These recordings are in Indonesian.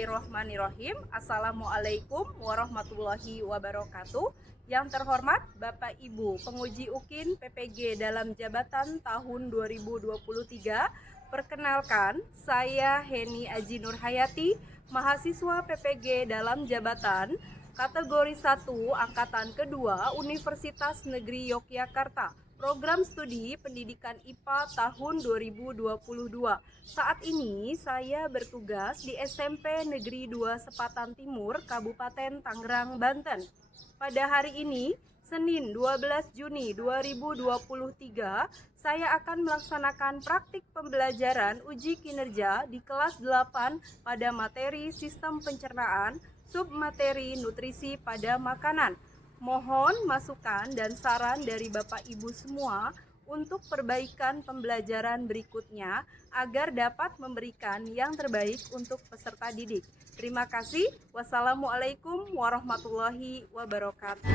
Bismillahirrahmanirrahim. Assalamualaikum warahmatullahi wabarakatuh. Yang terhormat Bapak Ibu penguji UKIN PPG dalam jabatan tahun 2023. Perkenalkan, saya Heni Aji Nurhayati, mahasiswa PPG dalam jabatan kategori 1 angkatan kedua Universitas Negeri Yogyakarta. Program studi pendidikan IPA tahun 2022. Saat ini saya bertugas di SMP Negeri 2 Sepatan Timur, Kabupaten Tangerang, Banten. Pada hari ini, Senin 12 Juni 2023, saya akan melaksanakan praktik pembelajaran uji kinerja di kelas 8 pada materi sistem pencernaan, submateri nutrisi pada makanan. Mohon masukan dan saran dari Bapak Ibu semua untuk perbaikan pembelajaran berikutnya agar dapat memberikan yang terbaik untuk peserta didik. Terima kasih. Wassalamualaikum warahmatullahi wabarakatuh.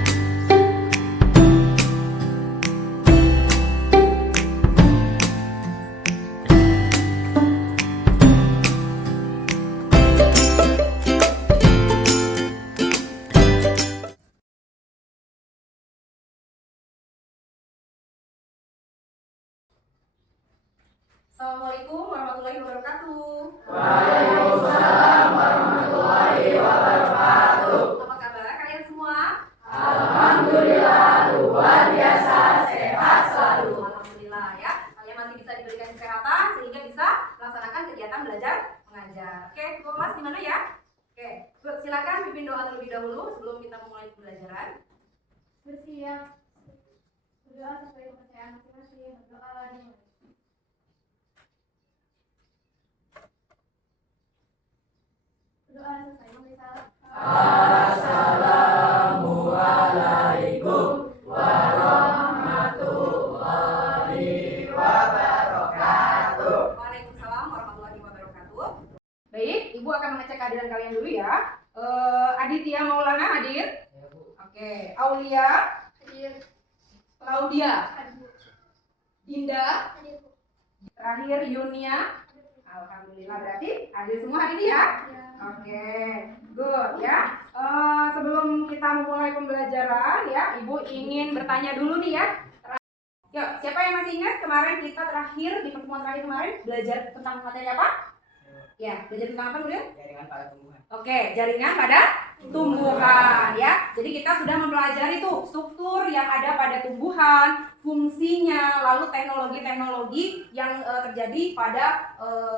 Assalamualaikum warahmatullahi wabarakatuh. Waalaikumsalam warahmatullahi wabarakatuh. Apa kabar kalian semua? Alhamdulillah luar biasa, sehat selalu. Alhamdulillah ya. Kalian masih bisa diberikan kesehatan sehingga bisa melaksanakan kegiatan belajar mengajar. Oke, kelas di mana ya? Oke, silakan pimpin doa terlebih dahulu sebelum kita memulai pembelajaran. Bersiap berdoa sesuai kepercayaan masing-masing. Berdoalah dimulai. Doa selesai memisal. Assalamualaikum warahmatullahi wabarakatuh. Waalaikumsalam warahmatullahi wabarakatuh. Baik, Ibu akan mengecek kehadiran kalian dulu ya. Aditya Maulana hadir. Oke, Aulia, Hadir. Claudia, Hadir. Dinda, Hadir. terakhir Yunia. Alhamdulillah, berarti hadir semua hari ini ya. Oke, good ya. Sebelum kita memulai pembelajaran ya, Ibu ingin bertanya dulu nih ya. Yuk, siapa yang masih ingat kemarin kita terakhir di pertemuan terakhir kemarin belajar tentang materi apa? Ya, belajar tentang apa dulu ya? Jaringan pada tumbuhan. Oke, jaringan pada tumbuhan ya. Jadi kita sudah mempelajari tuh struktur yang ada pada tumbuhan, fungsinya, lalu teknologi-teknologi yang terjadi pada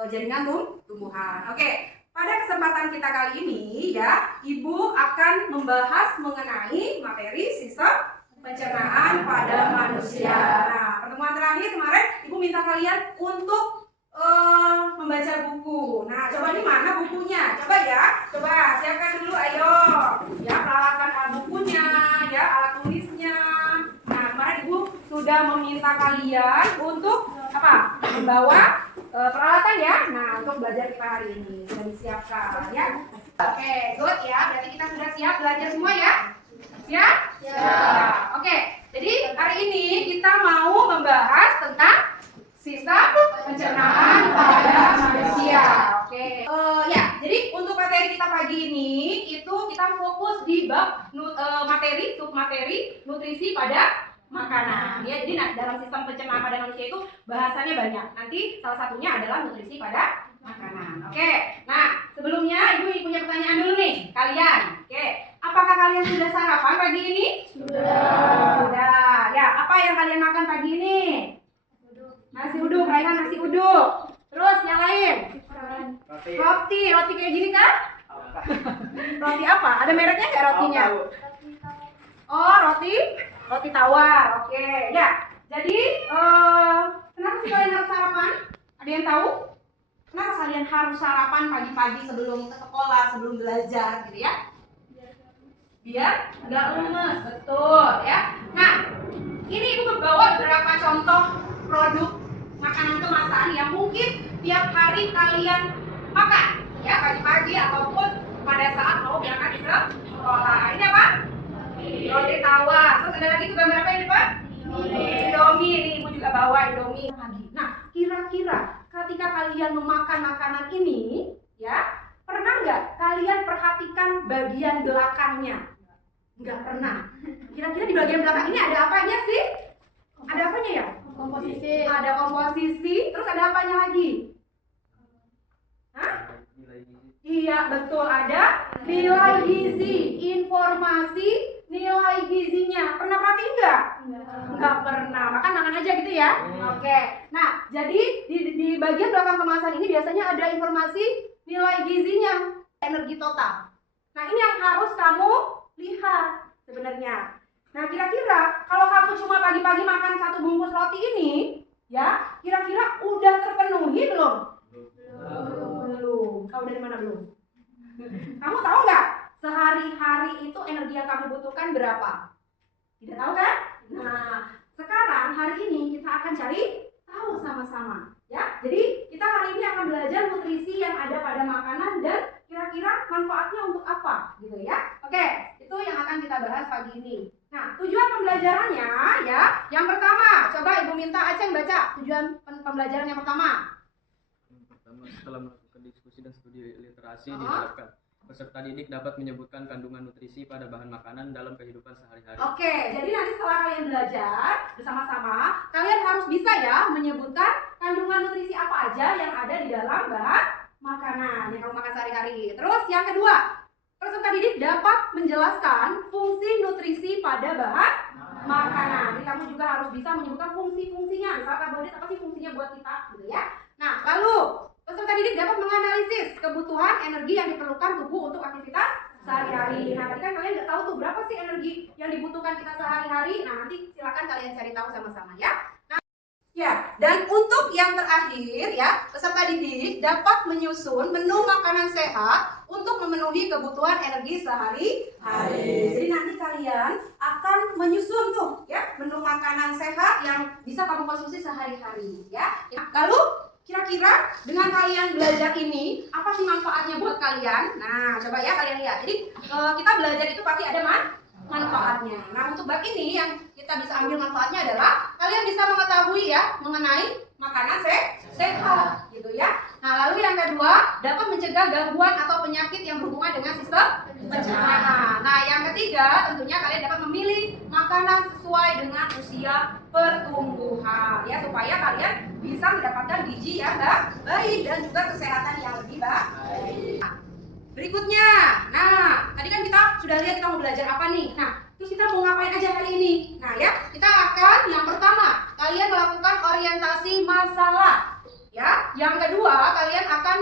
jaringan tumbuhan. Oke, pada kesempatan kita kali ini ya, Ibu akan membahas mengenai materi sistem pencernaan pada manusia. Nah, pertemuan terakhir kemarin Ibu minta kalian untuk membaca buku. Nah, coba di mana bukunya? Coba ya, coba siapkan dulu, ayo. Ya, peralatan bukunya, ya, alat tulisnya. Nah, kemarin Ibu sudah meminta kalian untuk apa? Membawa peralatan ya. Nah, untuk belajar kita hari ini sudah disiapkan ya. Oke, good ya. Berarti kita sudah siap belajar semua ya. Siap? Siap. Oke, jadi hari ini kita mau membahas tentang sistem pencernaan pada manusia. Oke. Ya, jadi untuk materi kita pagi ini itu kita fokus di bab materi, submateri, nutrisi pada makanan. Ya, jadi dalam sistem pencernaan pada manusia itu bahasannya banyak. Nanti salah satunya adalah nutrisi pada makanan. Oke. Nah, sebelumnya Ibu punya pertanyaan dulu nih, kalian. Oke. Apakah kalian sudah sarapan pagi ini? Sudah. Ya, apa yang kalian makan pagi ini? Nasi uduk, Raihan nasi uduk. Terus yang lain? Roti kayak gini kan? Roti apa? Ada mereknya nggak rotinya? Oh, roti tawar. Oke, ya. Jadi, kenapa sih kalian harus sarapan? Ada yang tahu? Kenapa kalian harus sarapan pagi-pagi sebelum ke sekolah, sebelum belajar gitu ya? Biar nggak lemes, betul ya. Nah, ini Ibu membawa beberapa contoh produk makanan kemasan yang mungkin tiap hari kalian makan ya, pagi-pagi ataupun pada saat mau berangkat ke sekolah. Ini apa? Roti tawar. Terus ada lagi tuh gambar apa ini Pak? Indomie. Ini Ibu juga bawa Indomie pagi. Nah, kira-kira ketika kalian memakan makanan ini ya, pernah nggak kalian perhatikan bagian belakangnya? Nggak pernah. Kira-kira di bagian belakang ini ada apanya sih? Ada apanya ya? Komposisi. Ada komposisi, terus ada apanya lagi? Hah? Iya, betul, ada nilai gizi, informasi nilai gizinya. Pernah perhatiin nggak? Nggak pernah, makan aja gitu ya. Oke, nah jadi di bagian belakang kemasan ini biasanya ada informasi nilai gizinya, energi total. Nah ini yang harus kamu lihat sebenarnya. Nah kira-kira kalau kamu cuma pagi-pagi makan 1 bungkus roti ini, ya kira-kira udah terpenuhi belum? Belum. Kamu dari mana belum? Kamu tahu nggak sehari-hari itu energi yang kamu butuhkan berapa? Tidak tahu kan? Nah, sekarang hari ini kita akan cari tahu sama-sama, ya. Jadi kita hari ini akan belajar nutrisi yang ada pada makanan dan kira-kira manfaatnya untuk apa, gitu ya. Oke, itu yang akan kita bahas pagi ini. Nah, tujuan pembelajarannya, ya. Yang pertama, coba Ibu minta Aceng baca tujuan pembelajaran yang pertama. Pertama, setelah melakukan diskusi dan studi literasi diharapkan peserta didik dapat menyebutkan kandungan nutrisi pada bahan makanan dalam kehidupan sehari-hari. Oke, jadi nanti setelah kalian belajar bersama-sama, kalian harus bisa ya menyebutkan kandungan nutrisi apa aja yang ada di dalam bahan makanan yang kamu makan sehari-hari. Terus yang kedua, peserta didik dapat menjelaskan fungsi nutrisi pada bahan makanan. Jadi kamu juga harus bisa menyebutkan fungsi-fungsinya. Misalnya karbohidrat apa sih fungsinya buat kita, gitu ya. Nah, lalu peserta didik dapat menganalisis kebutuhan energi yang diperlukan tubuh untuk aktivitas sehari-hari. Nah, tadi kan kalian nggak tahu tuh berapa sih energi yang dibutuhkan kita sehari-hari. Nah, nanti silakan kalian cari tahu sama-sama ya. Nah, ya, dan untuk yang terakhir ya, peserta didik dapat menyusun menu makanan sehat untuk memenuhi kebutuhan energi sehari-hari. Jadi nanti kalian akan menyusun tuh ya menu makanan sehat yang bisa kamu konsumsi sehari-hari ya. Lalu kira-kira dengan kalian belajar ini apa sih manfaatnya buat kalian? Nah, coba ya kalian lihat. Jadi kita belajar itu pasti ada manfaatnya. Nah, untuk bab ini yang kita bisa ambil manfaatnya adalah kalian bisa mengetahui ya mengenai makanan sehat gitu ya. Nah, lalu yang kedua, dapat mencegah gangguan atau penyakit yang berhubungan dengan sistem pencernaan. Nah, yang ketiga, tentunya kalian dapat memilih makanan sesuai dengan usia pertumbuhan ya supaya kalian bisa mendapatkan gizi yang baik dan juga kesehatan yang lebih baik. Nah, berikutnya, nah tadi kan kita sudah lihat kita mau belajar apa nih. Nah, terus kita mau ngapain aja hari ini? Nah ya, kita akan yang pertama kalian melakukan orientasi masalah. Ya, yang kedua kalian akan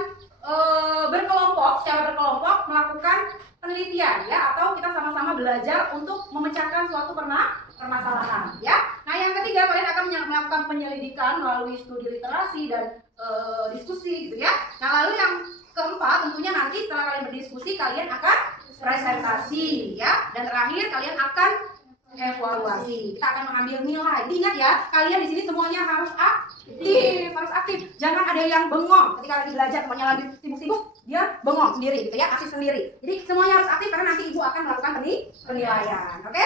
secara berkelompok melakukan penelitian ya atau kita sama-sama belajar untuk memecahkan suatu permasalahan ya. Nah, yang ketiga kalian akan melakukan penyelidikan melalui studi literasi dan diskusi gitu ya. Nah, lalu yang keempat tentunya nanti setelah kalian berdiskusi kalian akan presentasi ya dan terakhir kalian akan evaluasi. Kita akan mengambil nilai. Jadi ingat ya, kalian di sini semuanya harus aktif. Jangan ada yang bengong. Ketika lagi belajar semuanya lagi sibuk-sibuk, dia bengong sendiri gitu ya, aktif sendiri. Jadi semuanya harus aktif karena nanti Ibu akan melakukan penilaian. Oke?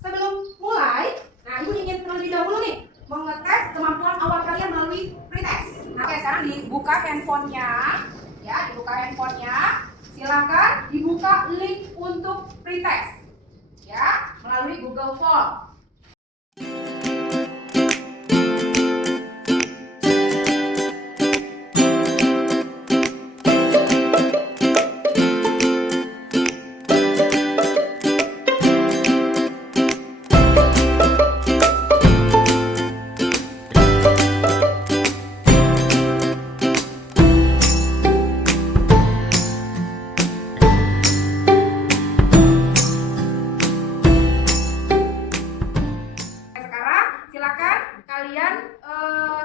Sebelum mulai, nah Ibu ingin terlebih dahulu nih mengetes kemampuan awal kalian melalui pretest. Nah, oke, sekarang dibuka handphonenya. Ya, dibuka handphonenya. Silakan dibuka link untuk pretest. Ya, melalui Google Form.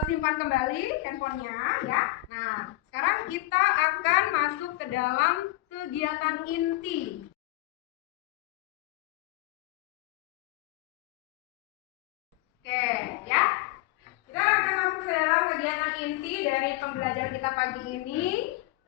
Simpan kembali handphonenya ya. Nah, sekarang kita akan masuk ke dalam kegiatan inti. Oke, ya. Kita akan masuk ke dalam kegiatan inti dari pembelajaran kita pagi ini.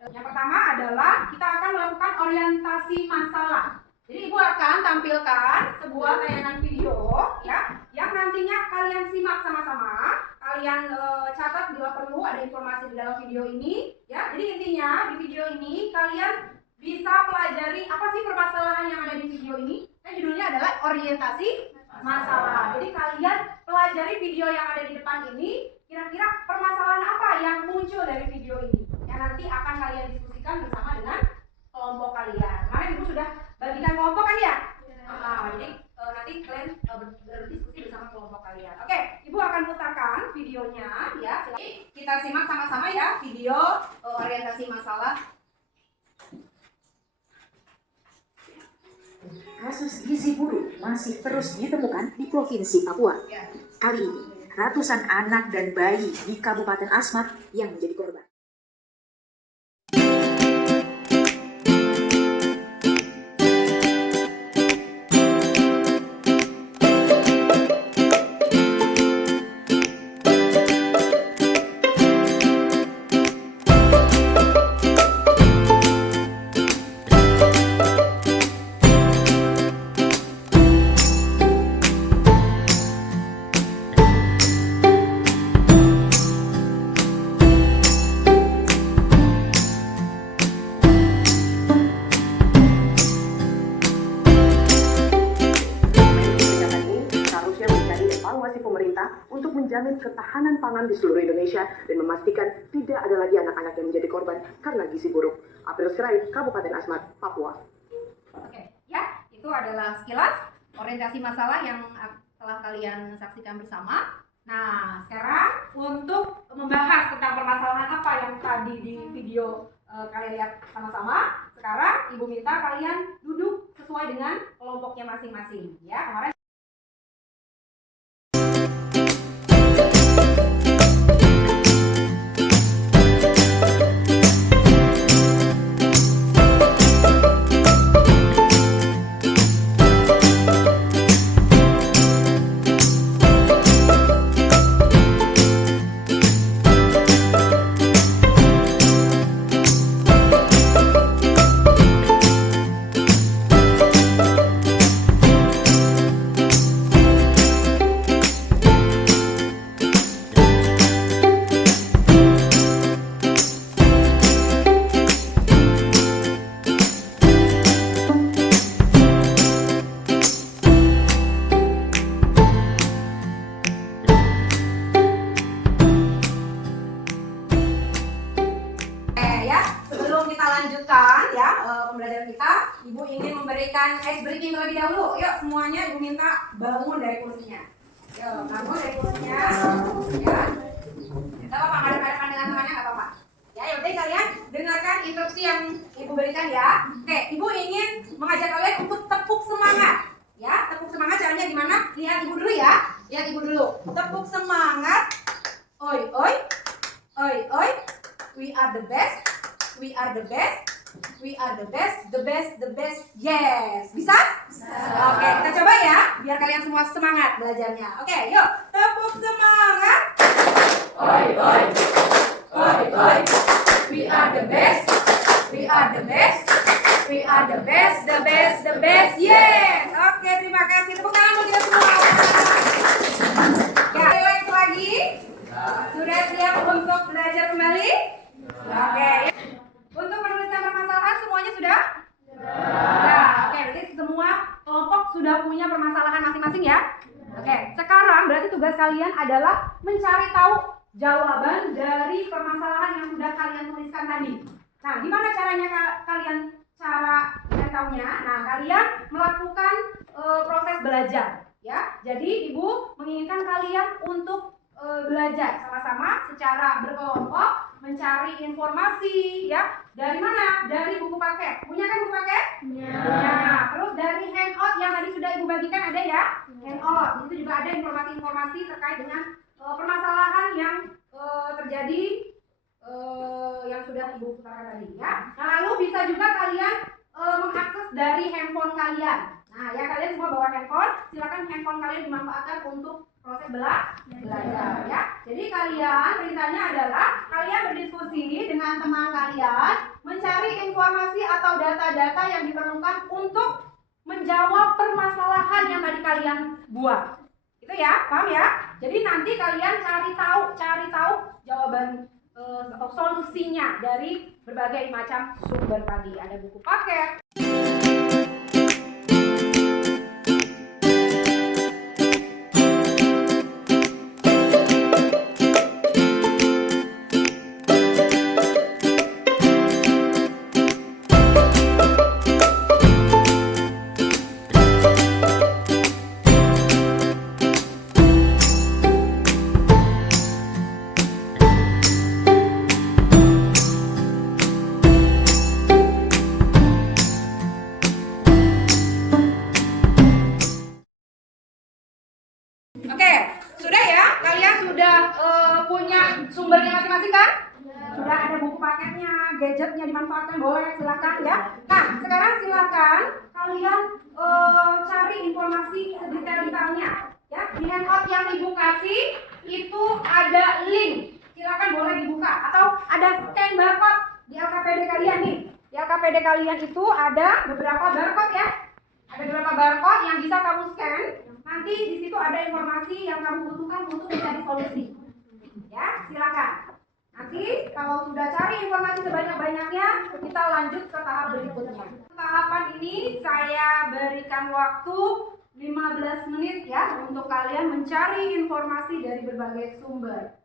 Yang pertama adalah kita akan melakukan orientasi masalah. Jadi Ibu akan tampilkan sebuah tayangan video ya, yang nantinya kalian simak sama-sama. Kalian catat bila perlu ada informasi di dalam video ini ya. Jadi intinya di video ini kalian bisa pelajari apa sih permasalahan yang ada di video ini. Kan judulnya adalah orientasi masalah. Jadi kalian pelajari video yang ada di depan ini, kira-kira permasalahan apa yang muncul dari video ini yang nanti akan kalian diskusikan bersama dengan kelompok kalian. Kemarin Ibu sudah bagikan kelompok kan ya? Jadi nanti kalian berdiskusi bersama kelompok kalian. Oke, Ibu akan putarkan videonya ya. Jadi kita simak sama-sama ya video orientasi masalah. Kasus gizi buruk masih terus ditemukan di Provinsi Papua. Kali ini, ratusan anak dan bayi di Kabupaten Asmat yang menjadi korban. Untuk menjamin ketahanan pangan di seluruh Indonesia dan memastikan tidak ada lagi anak-anak yang menjadi korban karena gizi buruk. April Sirait, Kabupaten Asmat, Papua. Oke, ya, itu adalah sekilas orientasi masalah yang telah kalian saksikan bersama. Nah, sekarang untuk membahas tentang permasalahan apa yang tadi di video kalian lihat sama-sama, sekarang Ibu minta kalian duduk sesuai dengan kelompoknya masing-masing. Ya, kemarin pembelajaran kita, Ibu ingin memberikan ice breaking terlebih dahulu. Yuk semuanya Ibu minta bangun dari kursinya. Yuk bangun dari kursinya. Ya. Gak apa-apa, ada dengan temannya gak apa-apa. Ya, yang penting kalian dengarkan instruksi yang Ibu berikan ya. Oke, Ibu ingin mengajak kalian untuk tepuk semangat. Ya, tepuk semangat caranya gimana? Lihat Ibu dulu ya. Lihat Ibu dulu. Tepuk semangat. Oi, oi. Oi, oi. We are the best. We are the best. We are the best, the best, the best. Yes, bisa? Oke, kita coba ya, biar kalian semua semangat belajarnya. Oke, yuk, tepuk semangat. Oi, oi, oi, oi. We are the best, we are the best, we are the best, the best, the best. Yes. Oke, terima kasih. Tepuk tangan untuk kita semua. Ya, relax lagi. Sudah siap untuk belajar kembali? Oke. Untuk menuliskan permasalahan semuanya sudah? Sudah. Oke, berarti semua kelompok sudah punya permasalahan masing-masing ya? Oke, sekarang berarti tugas kalian adalah mencari tahu jawaban dari permasalahan yang sudah kalian tuliskan tadi. Nah, gimana caranya kalian cari tahunya? Nah, kalian melakukan proses belajar ya. Jadi Ibu menginginkan kalian untuk belajar sama-sama secara berkelompok mencari informasi ya. Dari mana? Dari buku paket. Punya kan buku paket? Punya. Terus dari handout yang tadi sudah Ibu bagikan ada ya? Handout. Di situ juga ada informasi-informasi terkait dengan permasalahan yang terjadi yang sudah Ibu putarkan tadi ya. Nah, lalu bisa juga kalian mengakses dari handphone kalian. Nah, ya kalian semua bawa handphone, silakan handphone kalian dimanfaatkan untuk proses belajar ya. Jadi kalian perintahnya adalah kalian berdiskusi dengan teman kalian, mencari informasi atau data-data yang diperlukan untuk menjawab permasalahan yang tadi kalian buat. Itu ya, paham ya? Jadi nanti kalian cari tahu jawaban atau solusinya dari berbagai macam sumber tadi. Ada buku paket. Oke, sudah ya? Kalian sudah punya sumbernya masing-masing kan? Sudah ada buku paketnya, gadgetnya dimanfaatkan, boleh silakan ya. Nah, sekarang silakan kalian cari informasi sedetail-detailnya. Ya, di handout yang ibu kasih itu ada link, silakan boleh dibuka atau ada scan barcode di LKPD kalian nih. Di LKPD kalian itu ada beberapa barcode ya. Ada beberapa barcode yang bisa kamu scan. Nanti di situ ada informasi yang kamu butuhkan untuk mencari solusi. Ya, silakan. Nanti kalau sudah cari informasi sebanyak-banyaknya, kita lanjut ke tahap berikutnya. Tahapan ini saya berikan waktu 15 menit ya untuk kalian mencari informasi dari berbagai sumber.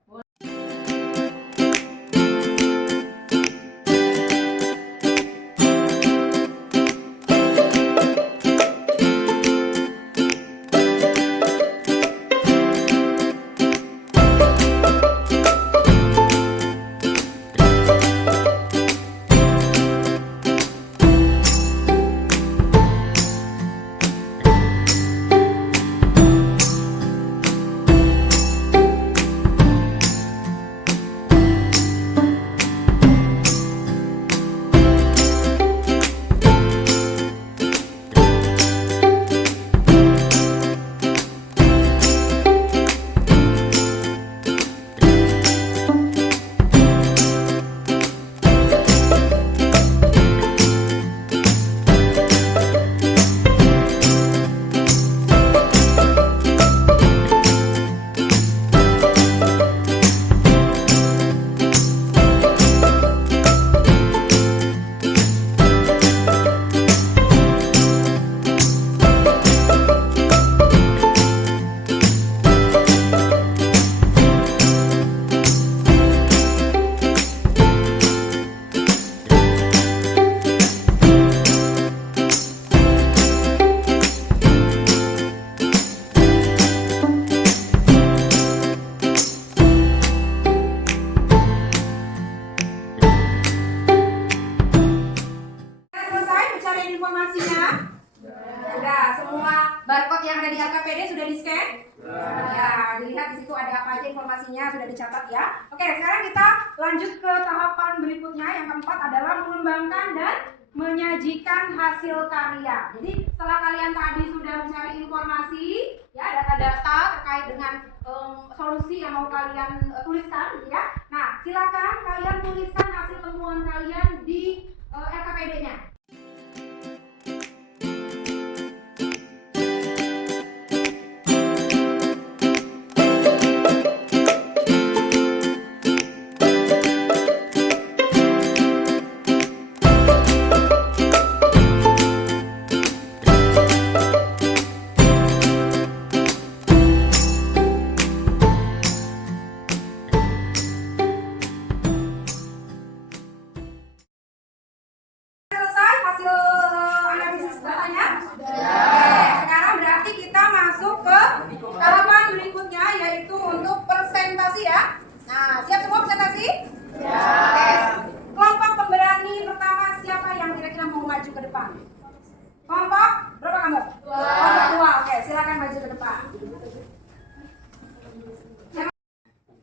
Barcode yang ada di LKPD sudah di-scan? Ya, dilihat di situ ada apa aja informasinya, sudah dicatat ya. Oke, sekarang kita lanjut ke tahapan berikutnya. Yang keempat adalah mengembangkan dan menyajikan hasil karya. Jadi setelah kalian tadi sudah mencari informasi, ya data-data terkait dengan solusi yang mau kalian tuliskan, gitu ya. Nah, silakan kalian tuliskan hasil temuan kalian di LKPD-nya. Kelompok berapa kamu? Kelompok 2. Oke, silakan maju ke depan.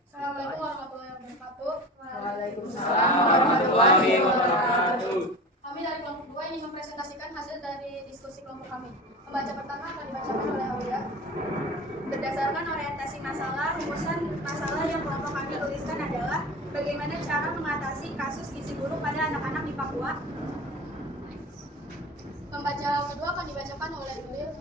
Assalamualaikum warahmatullahi wabarakatuh. Waalaikumsalam warahmatullahi wabarakatuh. Kami dari kelompok 2 ingin mempresentasikan hasil dari diskusi kelompok kami. Pembaca pertama akan dibacakan oleh Aulia. Berdasarkan orientasi masalah, rumusan masalah yang kelompok kami tuliskan adalah bagaimana cara mengatasi kasus gizi buruk pada anak-anak di Papua. Pembaca kedua akan dibacakan oleh Nuril.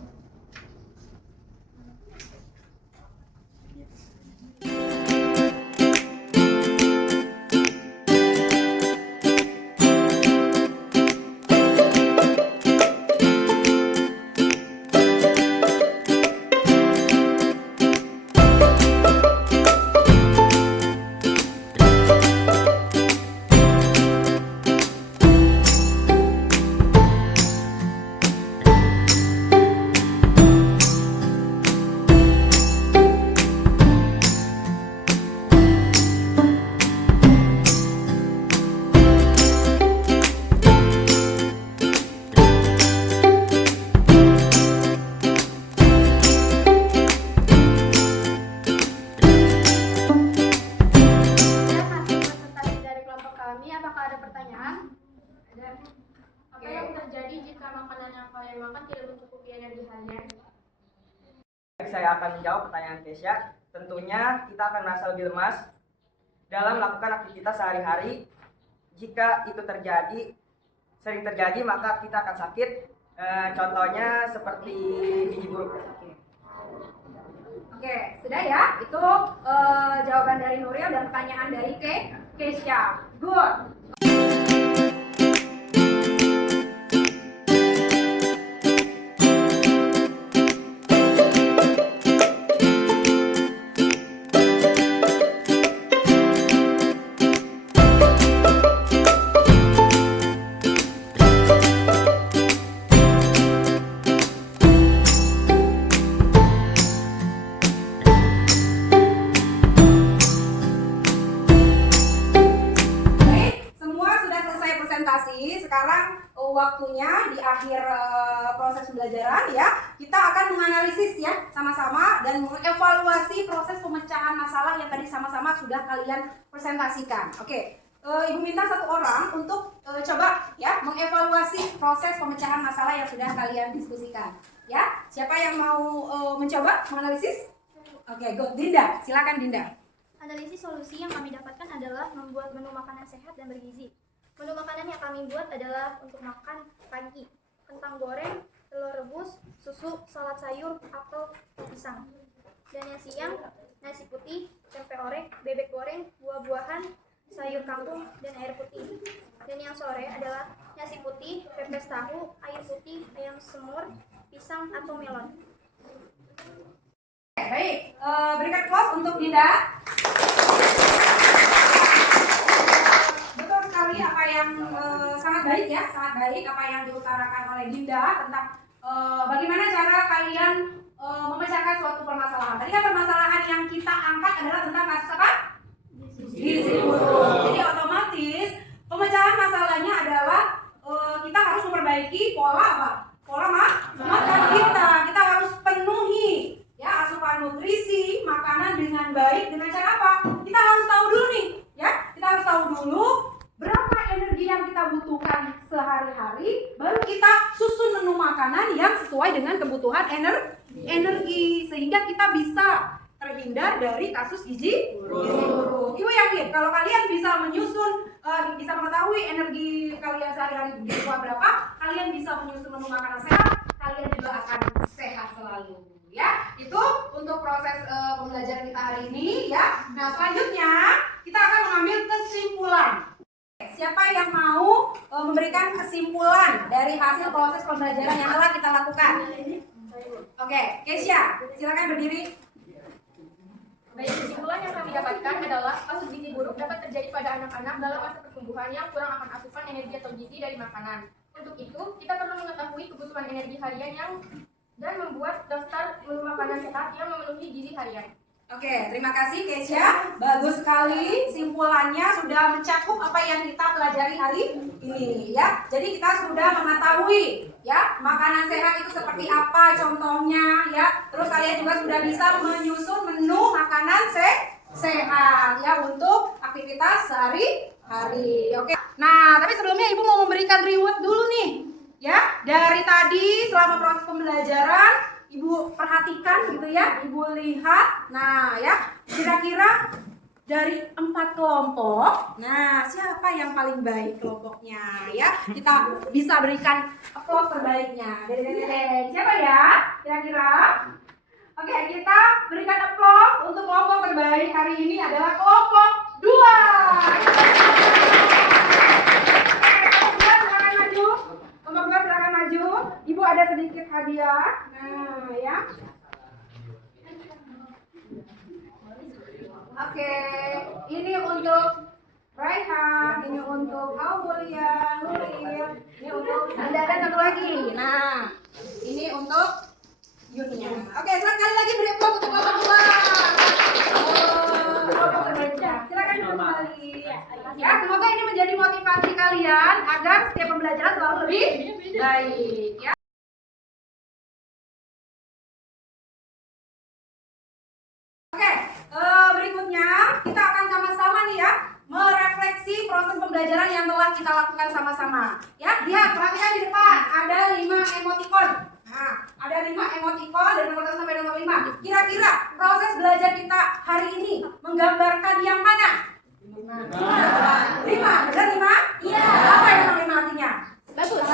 terjadi jika makanan yang kalian makan tidak mencukupi energi harian? Baik, saya akan menjawab pertanyaan Kesya. Tentunya kita akan merasa lebih lemas dalam melakukan aktivitas sehari-hari. Jika itu sering terjadi, maka kita akan sakit. Contohnya seperti gizi buruk. Oke, sudah ya. Itu jawaban dari Nuril dan pertanyaan dari Kesya. Good. Sekarang waktunya di akhir proses pembelajaran ya, kita akan menganalisis ya sama-sama dan mengevaluasi proses pemecahan masalah yang tadi sama-sama sudah kalian presentasikan. Oke, Ibu minta satu orang untuk coba ya mengevaluasi proses pemecahan masalah yang sudah kalian diskusikan. Ya, siapa yang mau mencoba menganalisis? Oke, good. Dinda, silakan Dinda. Analisis solusi yang kami dapatkan adalah membuat menu makanan sehat dan bergizi. Menu makanan yang kami buat adalah untuk makan pagi, kentang goreng, telur rebus, susu, salad sayur, apel, pisang. Dan yang siang, nasi putih, tempe orek, bebek goreng, buah-buahan, sayur kangkung, dan air putih. Dan yang sore adalah nasi putih, pepes tahu, air putih, ayam semur, pisang atau melon. Baik, berikan applause untuk Dinda. Betul sekali apa yang sangat baik ya, sangat baik apa yang diutarakan oleh Dinda tentang bagaimana cara kalian memecahkan suatu permasalahan. Tadi kan permasalahan yang kita angkat adalah tentang kasus apa? Gizi buruk. Jadi otomatis pemecahan masalahnya adalah kita harus memperbaiki pola apa? Pola makan kita. Kita harus penuhi ya asupan nutrisi makanan dengan baik dengan cara apa? Kita harus tahu dulu nih ya, kita harus tahu dulu berapa energi yang kita butuhkan sehari-hari, baru kita susun menu makanan yang sesuai dengan kebutuhan energi sehingga kita bisa terhindar dari kasus gizi buruk. Ibu yakin kalau kalian bisa menyusun, bisa mengetahui energi kalian sehari-hari berapa, kalian bisa menyusun menu makanan sehat, kalian juga akan sehat selalu. Ya, itu untuk proses pembelajaran kita hari ini ya. Nah, selanjutnya kita akan mengambil kesimpulan. Siapa yang mau memberikan kesimpulan dari hasil proses pembelajaran yang telah kita lakukan? Oke, Kesya, silakan berdiri. Baik, kesimpulan yang kami dapatkan adalah kasus gizi buruk dapat terjadi pada anak-anak dalam masa pertumbuhan yang kurang akan asupan energi atau gizi dari makanan. Untuk itu, kita perlu mengetahui kebutuhan energi harian dan membuat daftar menu makanan sehat yang memenuhi gizi harian. Oke, terima kasih Kesya. Bagus sekali simpulannya sudah mencakup apa yang kita pelajari hari ini ya. Jadi kita sudah mengetahui ya makanan sehat itu seperti apa contohnya ya. Terus kalian juga sudah bisa menyusun menu makanan sehat ya untuk aktivitas sehari-hari. Oke. Nah, tapi sebelumnya Ibu mau memberikan reward dulu nih. Ya, dari tadi selama proses pembelajaran Ibu perhatikan gitu ya, Ibu lihat. Nah ya, kira-kira dari 4 kelompok, nah siapa yang paling baik kelompoknya ya? Kita bisa berikan applause terbaiknya. Siapa ya kira-kira? Oke, kita berikan applause untuk kelompok terbaik hari ini adalah kelompok 2. Kelompok 2 silakan maju. Ibu ada sedikit hadiah. Nah, ya. Oke, ini untuk Raihan, ini untuk Aulia, Nuril, ini untuk Anda ada satu lagi. Nah, ini untuk Yunia. Oke, sekali lagi beri applause untuk kelompok 2. Silakan kembali. Ya, semoga ini menjadi motivasi kalian agar setiap pembelajaran selalu lebih baik ya. Oke, berikutnya kita akan sama-sama nih ya merefleksi proses pembelajaran pembelajaran yang telah kita lakukan sama-sama. Ya, lihat, perhatikan di depan ada 5 emoticon. Nah, ada 5 emoticon dari nomor 1 sampai nomor 5. Kira-kira proses belajar kita hari ini menggambarkan yang mana? 5. Benar 5? Iya. Apa yang nomor 5 artinya? Bagus.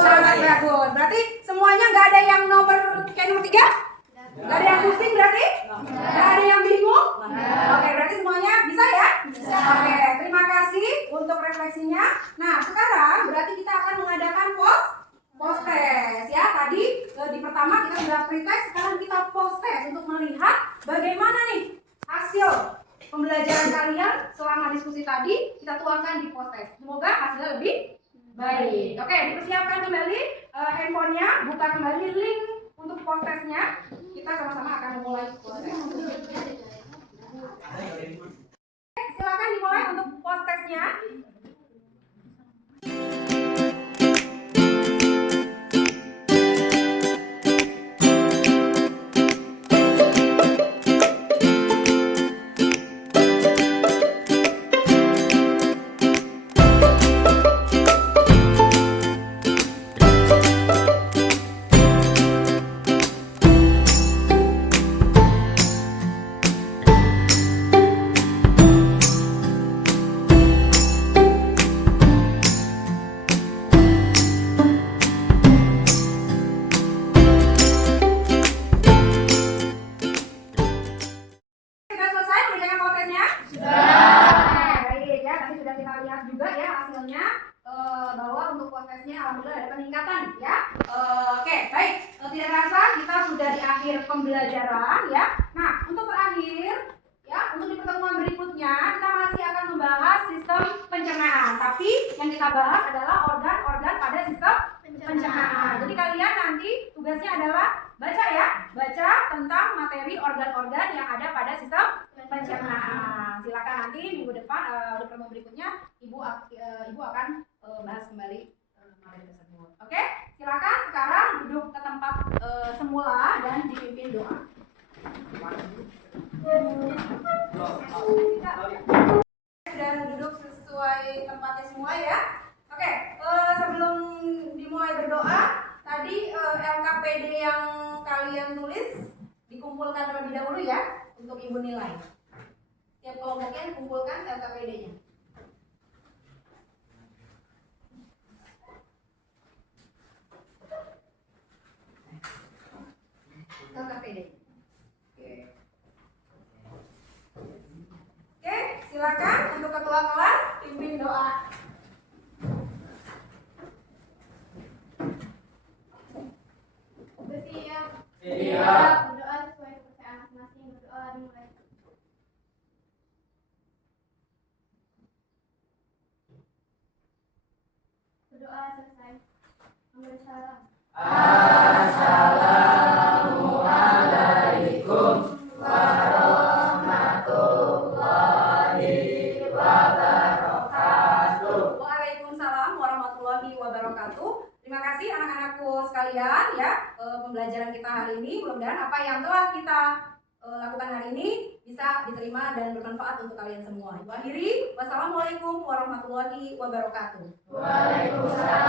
Sangat bagus. Berarti semuanya nggak ada yang nomor kayak nomor 3? Nggak ada yang pusing berarti? Nggak ada yang bingung? Oke, berarti semuanya bisa ya? Oke, terima kasih untuk refleksinya. Nah, sekarang berarti kita akan mengadakan post test ya. Tadi di pertama kita sudah pretest, sekarang kita post test untuk melihat bagaimana nih hasil pembelajaran kalian selama diskusi tadi kita tuangkan di post test. Semoga hasilnya lebih baik. Oke, dipersiapkan kembali handphonenya, buka kembali link untuk post testnya. Kita sama-sama akan memulai post test. Silakan dimulai untuk post testnya. Sudah selesai mengerjakan post testnya? Sudah. Baik ya, tadi sudah kita lihat juga ya hasilnya bahwa untuk post testnya alhamdulillah ada peningkatan ya. Oke, baik. Tidak terasa kita sudah di akhir pembelajaran ya. Nah, untuk terakhir ya, untuk di pertemuan berikutnya kita masih akan membahas sistem pencernaan. Tapi yang kita bahas adalah organ-organ pada sistem pencernaan. Jadi kalian nanti tugasnya adalah baca ya, baca tentang materi organ-organ yang ada pada sistem pencernaan. Silakan nanti minggu depan di pertemuan berikutnya ibu akan bahas kembali materi tersebut. Oke, silakan sekarang duduk ke tempat semula dan dipimpin doa. Sudah duduk sesuai tempatnya semua ya. Oke, sebelum dimulai berdoa, tadi LKPD yang kalian tulis dikumpulkan terlebih dahulu ya untuk ibu nilai. Tiap kelompoknya kumpulkan LKPD-nya. LKPD. Oke, silakan untuk ketua kelas pimpin doa. Bersiap. Siap. Berdoa sesuai kepercayaan masing-masing. Berdoa dimulai. Berdoa selesai. Ambil salam. Assalamualaikum warahmatullahi wabarakatuh. Waalaikumsalam warahmatullahi wabarakatuh. Terima kasih anak-anakku sekalian ya, pembelajaran kita hari ini. Mudah-mudahan apa yang telah kita lakukan hari ini bisa diterima dan bermanfaat untuk kalian semua. Ibu akhiri, wassalamualaikum warahmatullahi wabarakatuh. Waalaikumsalam